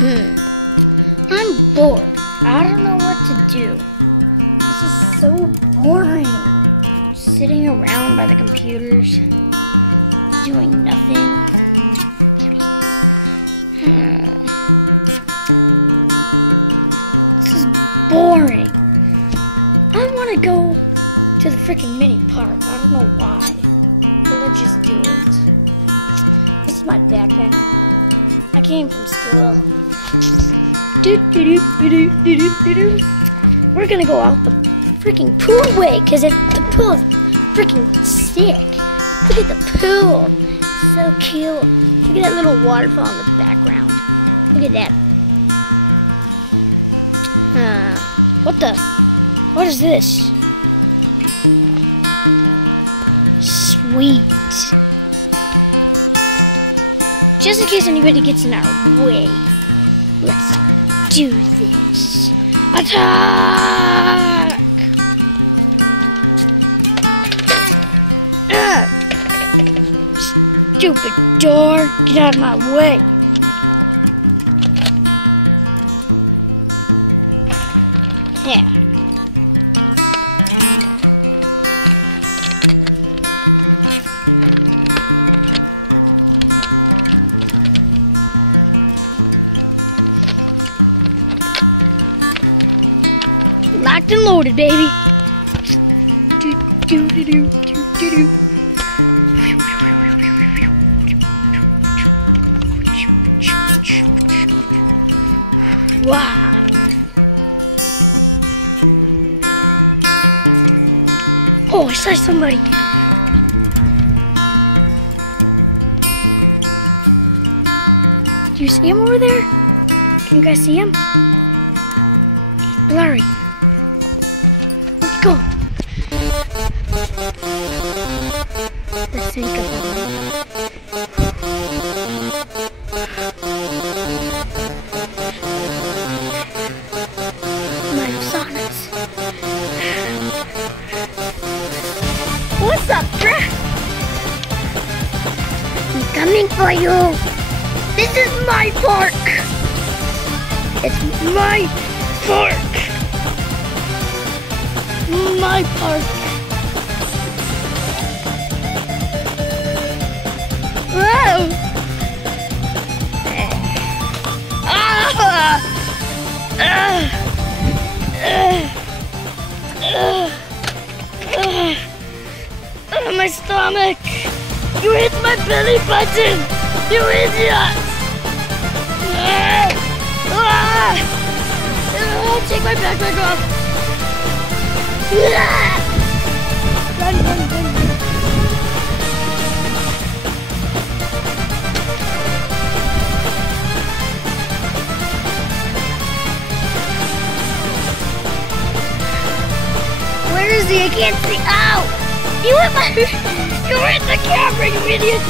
I'm bored. I don't know what to do. This is so boring. Sitting around by the computers, doing nothing. This is boring. I want to go to the freaking mini park. I don't know why. But let's just do it. This is my backpack. I came from school. We're gonna go out the freaking pool way, cause the pool is freaking sick. Look at the pool, so cute. Look at that little waterfall in the background. Look at that. What is this? Sweet. Just in case anybody gets in our way, let's do this. Attack! Stupid door, get out of my way. Yeah. Locked and loaded, baby. Wow. Oh, I saw somebody. Do you see him over there? Can you guys see him? He's blurry. Let's go. Let's sneak up on him. What's up, bruh? I'm coming for you. This is my park. It's my park. My park. Whoa! My stomach! You hit my belly button! You idiot! Take my backpack off! Run, run, run! Where is he? I can't see. Ow! You hit the camera, you idiot!